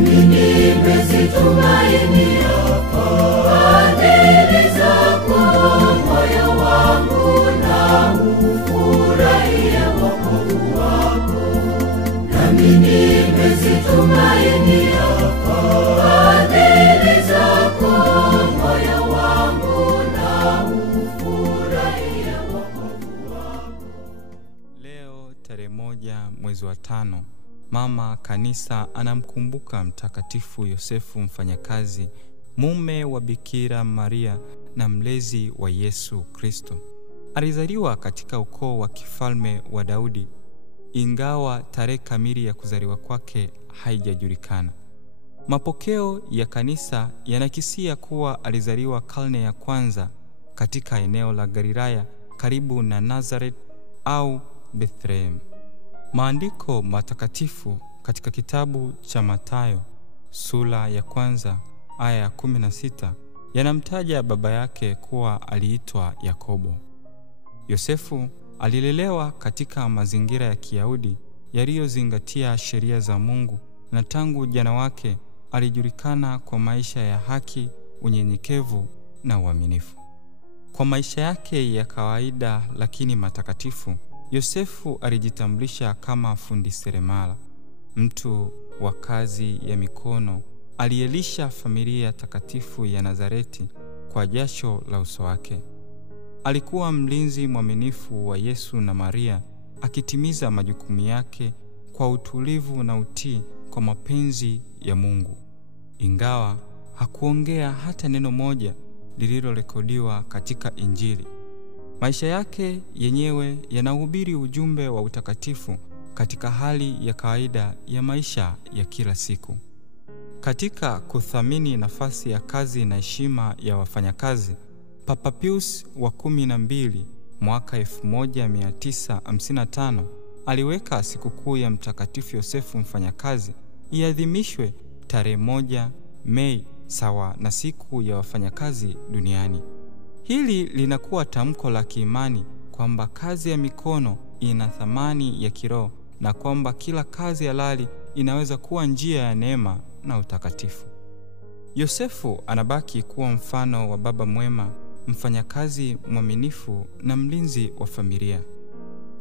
nami nimezitumainia fadhili zako. Moyo wangu na ufurahie wokovu wako, nami nimezitumainia fadhili zako. Moyo wangu na ufurahie wokovu wako. Leo tarehe 1 mwezi wa 5, Mama Kanisa anamkumbuka Mtakatifu Yosefu Mfanyakazi, mume wa Bikira Maria na mlezi wa Yesu Kristo. Alizaliwa katika ukoo wa kifalme wa Daudi, ingawa tarehe kamili ya kuzaliwa kwake haijajulikana. Mapokeo ya kanisa yanakisia kuwa alizaliwa karne ya kwanza katika eneo la Galilaya karibu na Nazareth au Bethlehem. Maandiko matakatifu katika kitabu cha Mathayo sura ya 1 aya ya 16 yanamtaja baba yake kuwa aliitwa Yakobo. Yosefu alilelewa katika mazingira ya Kiyahudi yaliyozingatia sheria za Mungu, na tangu ujana wake alijulikana kwa maisha ya haki, unyenyekevu na uaminifu. Kwa maisha yake ya kawaida lakini matakatifu, Yosefu alijitambulisha kama fundi seremala, mtu wa kazi ya mikono aliyelisha familia takatifu ya Nazareti kwa jasho la uso wake. Alikuwa mlinzi mwaminifu wa Yesu na Maria, akitimiza majukumu yake kwa utulivu na utii kwa mapenzi ya Mungu. Ingawa hakuongea hata neno moja lililorekodiwa katika Injili, maisha yake yenyewe yanahubiri ujumbe wa utakatifu katika hali ya kawaida ya maisha ya kila siku. Katika kuthamini nafasi ya kazi na heshima ya wafanyakazi, Papa Pius wa 12 mwaka 1955 aliweka sikukuu ya Mtakatifu Yosefu Mfanyakazi iadhimishwe tarehe 1 Mei sawa na siku ya wafanyakazi duniani. Hili linakuwa tamko la kiimani kwamba kazi ya mikono ina thamani ya kiroho na kwamba kila kazi halali inaweza kuwa njia ya neema na utakatifu. Yosefu anabaki kuwa mfano wa baba mwema, mfanyakazi mwaminifu na mlinzi wa familia.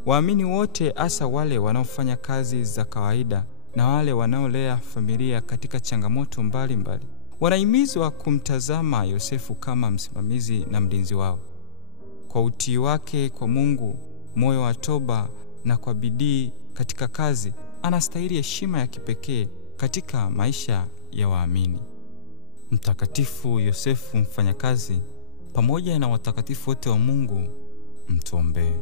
Waamini wote, hasa wale wanaofanya kazi za kawaida na wale wanaolea familia katika changamoto mbalimbali, wanahimizwa kumtazama Yosefu kama msimamizi na mlinzi wao. Kwa utii wake kwa Mungu, moyo wa toba na kwa bidii katika kazi, anastahili heshima ya kipekee katika maisha ya waamini. Mtakatifu Yosefu Mfanyakazi, pamoja na watakatifu wote wa Mungu, mtuombee.